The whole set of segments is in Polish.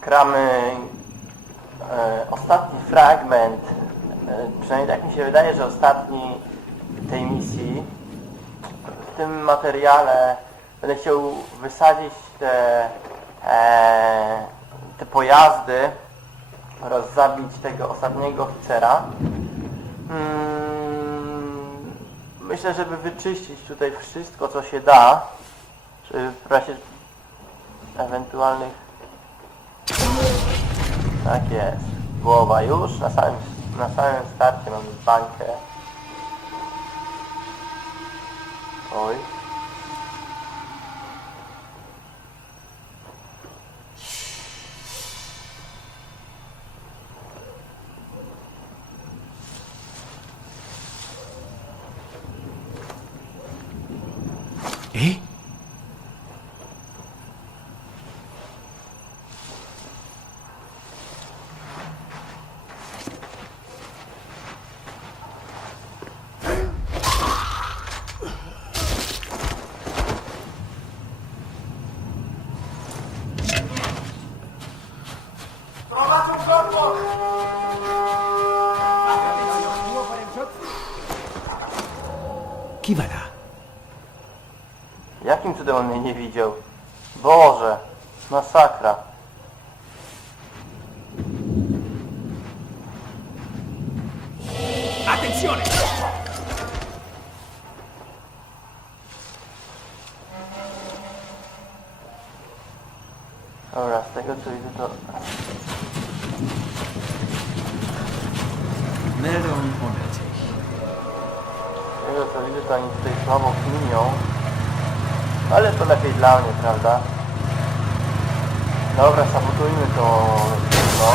gramy e, ostatni fragment, e, przynajmniej tak mi się wydaje, że ostatni tej misji. W tym materiale będę chciał wysadzić te, e, te pojazdy oraz zabić tego ostatniego oficera. Mm, myślę, żeby wyczyścić tutaj wszystko, co się da, żeby ewentualnych... Tak jest. Głowa już. Na samym, na samym starcie mamy bańkę. Oj. Cudem on mnie nie widział? Boże, masakra. Attenzione! Dobra, z tego co widzę to... Meldung unnötig. Z tego co widzę to oni tutaj słabo kminią. Ale to lepiej dla mnie, prawda? Dobra, sabotujmy to... No.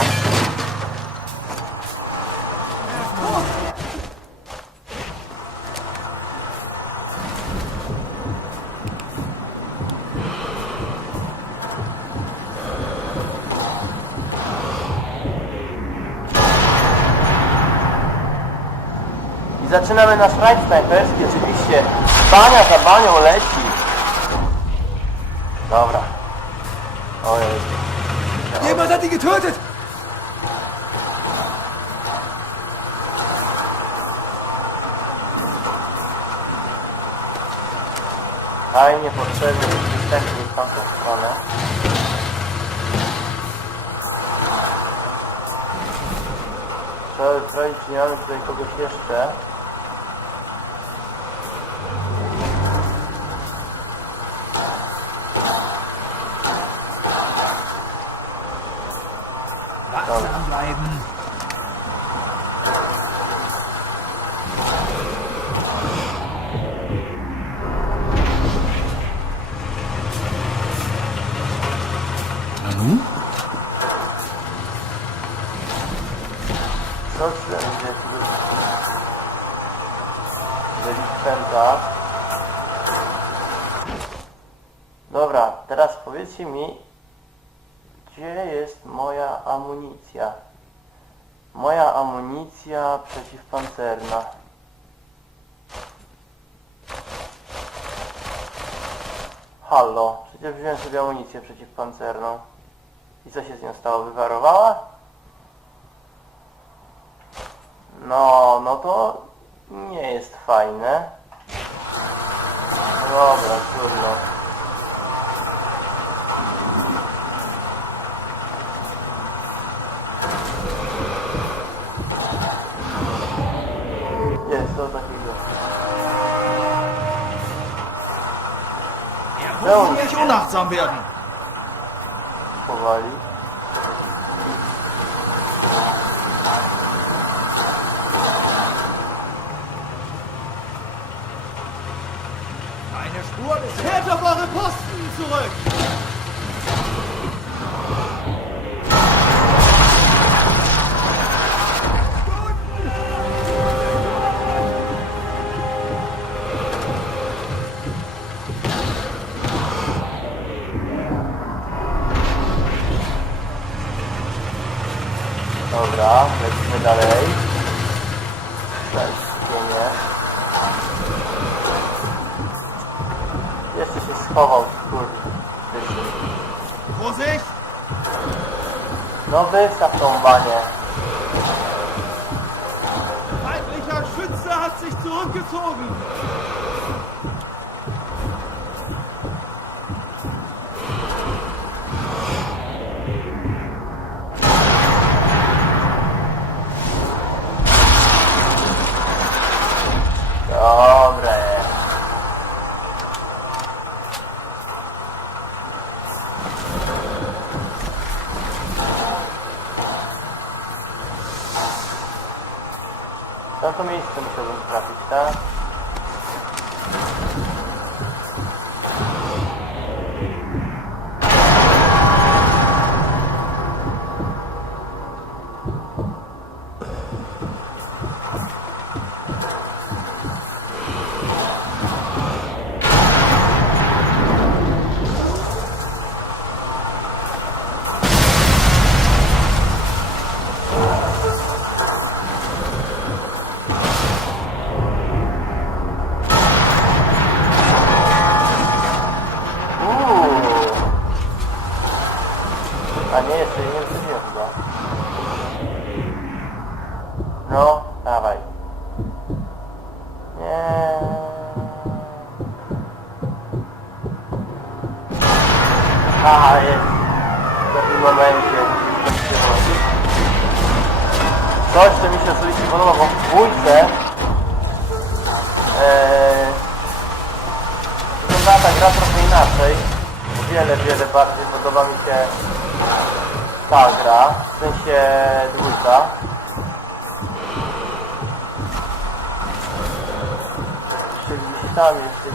I zaczynamy nasz rajd snajperski, oczywiście. Bania za banią leci. Dobra. Ojej. Jemand hat ihn getötet! Fajnie, potrzebny występnie w tamtą stronę. Trzeba czy nie mamy tutaj kogoś jeszcze. Wachsam bleiben. Hallo, przecież wziąłem sobie amunicję przeciwpancerną. I co się z nią stało? Wywarowała? No, no to nie jest fajne. Dobra, trudno. Unachtsam werden. Powali. Eine Spur des... Kehrt auf eure Posten zurück! Dobra, lecimy dalej. Zaśpienie. Jeszcze się schował, kurde. No wystaw tą banię. Na to miejsce musiałbym trafić, tak? Wyglądała ta gra trochę inaczej. Wiele, wiele bardziej podoba mi się ta gra, w sensie dwójka. Gdzieś tam jest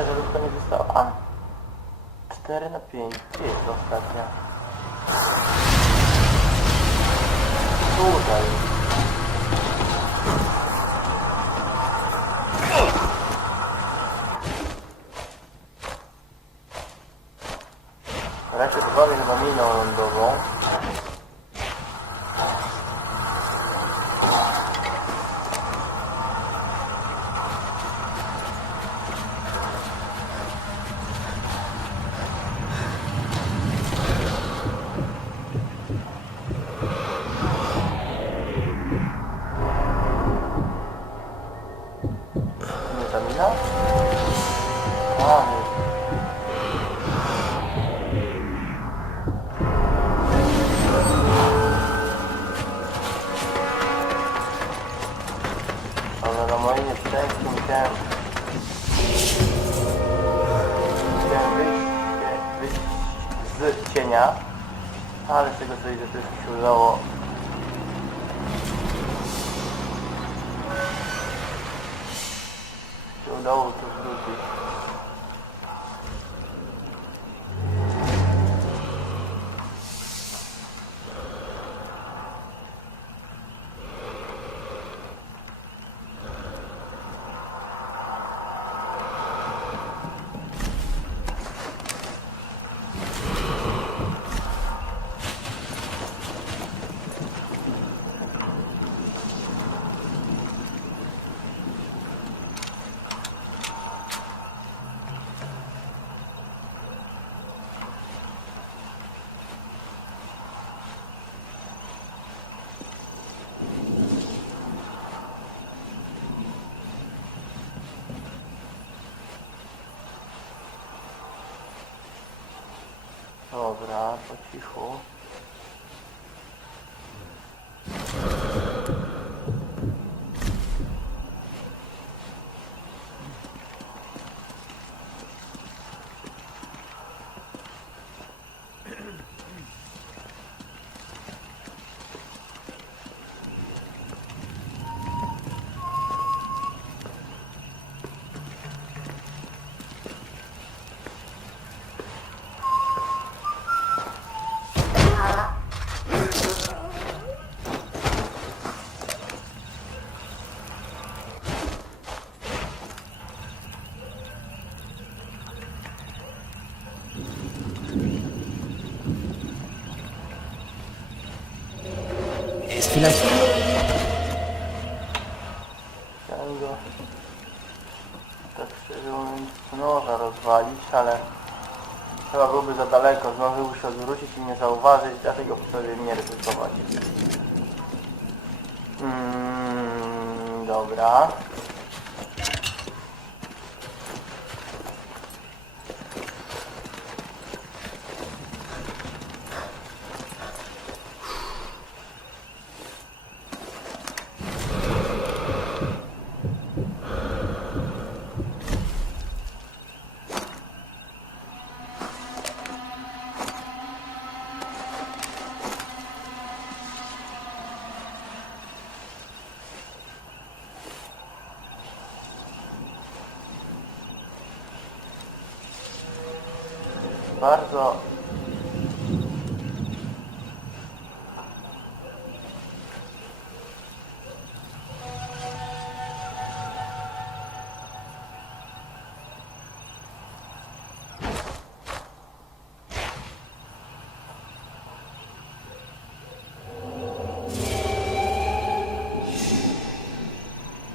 Czekaj, żeby to nie zostało. A! 4 na 5. Gdzie jest ostatnia? Tutaj. Cienia. Ale z tego co widzę, to już mi się udało to. brava que. Vielleicht... Chciałem go tak szczerze mówiąc noża rozwalić, ale chyba byłby za daleko. Znowu muszę odwrócić i nie zauważyć, dlatego sobie nie ryzykować. Mm, dobra. Bardzo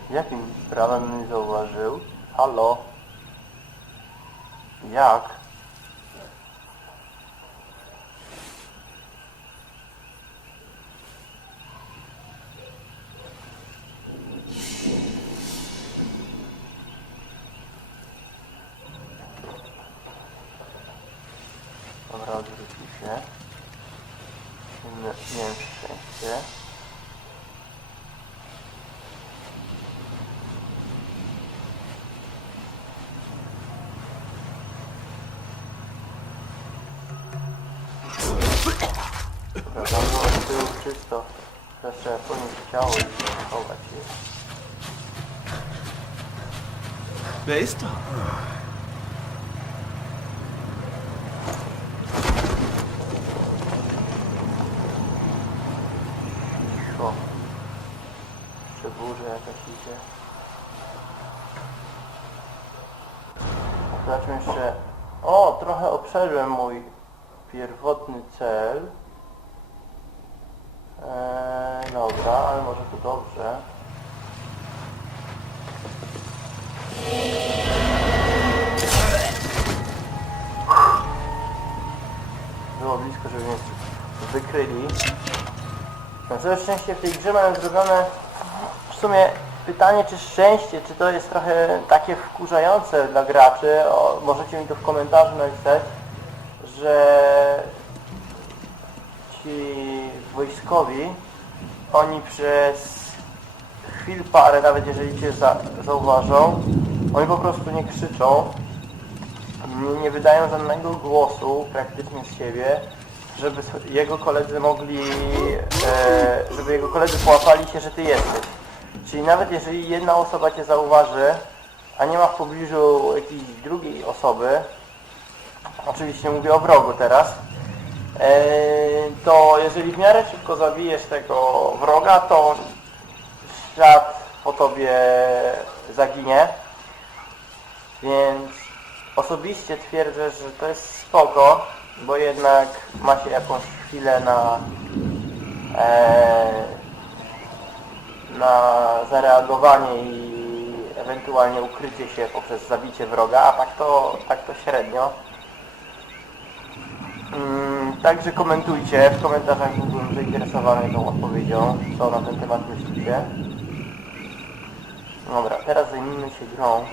Jakim prawem mnie zauważył? Halo? Jak? Czysto. Teraz trzeba podnieść ciało i chować je. Da? Cicho. Jeszcze burza jakaś idzie. Zobaczmy jeszcze... O, trochę obszedłem mój pierwotny cel. Eee, dobra, ale może to dobrze. Było blisko, żeby mnie wykryli. Na całe szczęście w tej grze mają zrobione w sumie pytanie czy szczęście, czy to jest trochę takie wkurzające dla graczy, o, możecie mi to w komentarzu napisać, że ci wojskowi, oni przez chwil parę, nawet jeżeli cię za, zauważą, oni po prostu nie krzyczą, nie- wydają żadnego głosu praktycznie z siebie, żeby jego koledzy mogli, e, żeby jego koledzy połapali się, że ty jesteś. Czyli nawet jeżeli jedna osoba cię zauważy, a nie ma w pobliżu jakiejś drugiej osoby, oczywiście mówię o wrogu teraz, to jeżeli w miarę szybko zabijesz tego wroga, to świat po tobie zaginie. Więc osobiście twierdzę, że to jest spoko, bo jednak ma się jakąś chwilę na, e, na zareagowanie i ewentualnie ukrycie się poprzez zabicie wroga, a tak to, tak to średnio. Mm, także komentujcie, w komentarzach byłbym zainteresowany tą odpowiedzią, co na ten temat myślicie. Dobra, teraz zajmijmy się grą.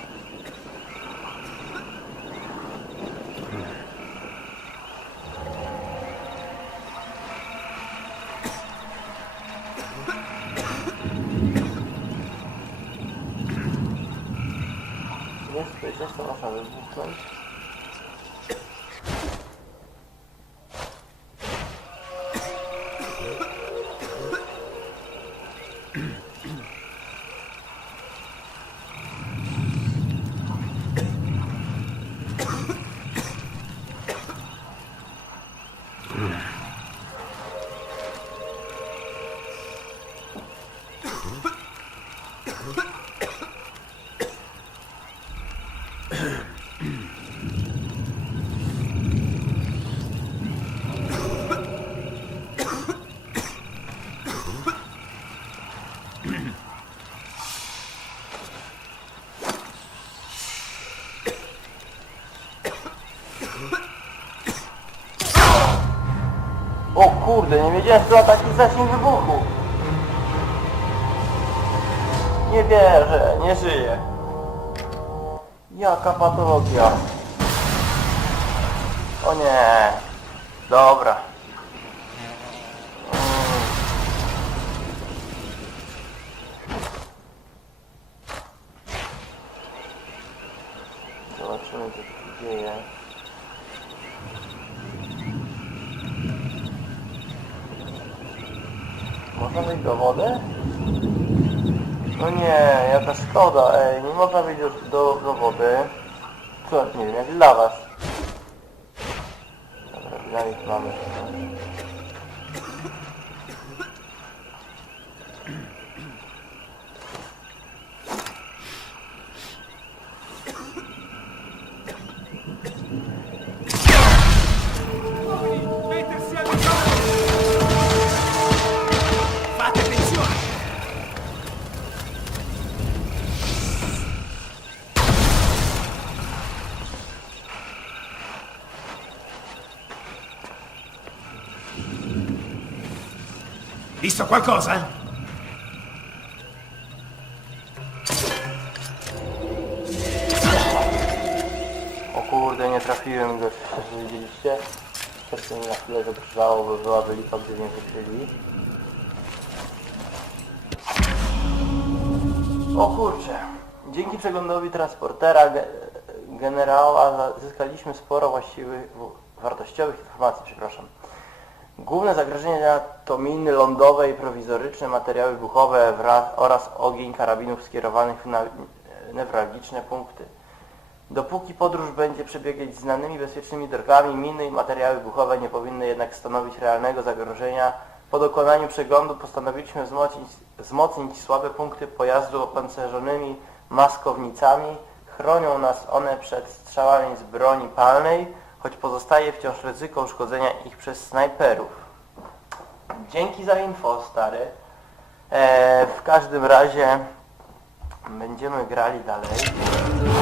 Jest, to jest, to można wybuchnąć. O kurde, nie wiedziałem, że taki zasięg wybuchu. Nie wierzę, nie żyje. Jaka patologia. O nie. Dobra. Mm. Zobaczymy co się dzieje. Można wejść do wody? No nie, jaka szkoda, ej, nie można wejść do, do, do wody. Co, nie wiem, jak dla was. Dobra, dynamit mamy. Qualcosa? O kurde, nie trafiłem go, widzieliście? Jeszcze mi na chwilę zatrwało, bo byłaby lipa, gdy nie wykryli. O kurczę, dzięki przeglądowi transportera ge generała zyskaliśmy sporo właściwych, wartościowych informacji, przepraszam. Główne zagrożenia to miny lądowe i prowizoryczne materiały wybuchowe oraz ogień karabinów skierowanych na newralgiczne punkty. Dopóki podróż będzie przebiegać znanymi bezpiecznymi drogami, miny i materiały wybuchowe nie powinny jednak stanowić realnego zagrożenia. Po dokonaniu przeglądu postanowiliśmy wzmocnić, wzmocnić słabe punkty pojazdu opancerzonymi maskownicami. Chronią nas one przed strzałami z broni palnej, choć pozostaje wciąż ryzyko uszkodzenia ich przez snajperów. Dzięki za info, stary. E, w każdym razie będziemy grali dalej.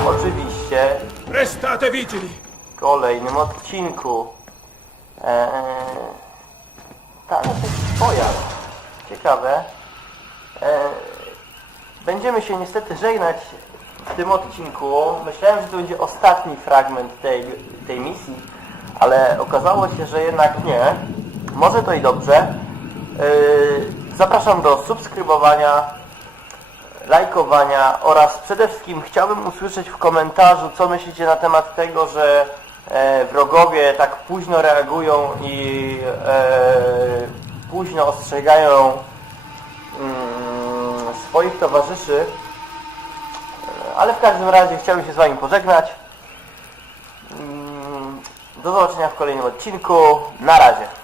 Oczywiście Restate vigili! w kolejnym odcinku. Tam jest jakiś pojazd. Ciekawe. Eee, będziemy się niestety żegnać w tym odcinku. Myślałem, że to będzie ostatni fragment tej, tej misji, ale okazało się, że jednak nie. Może to i dobrze. Eee, zapraszam do subskrybowania, lajkowania oraz przede wszystkim chciałbym usłyszeć w komentarzu, co myślicie na temat tego, że e, wrogowie tak późno reagują i e, późno ostrzegają mm, swoich towarzyszy. Ale w każdym razie chciałbym się z Wami pożegnać. Mm, Do zobaczenia w kolejnym odcinku. Na razie.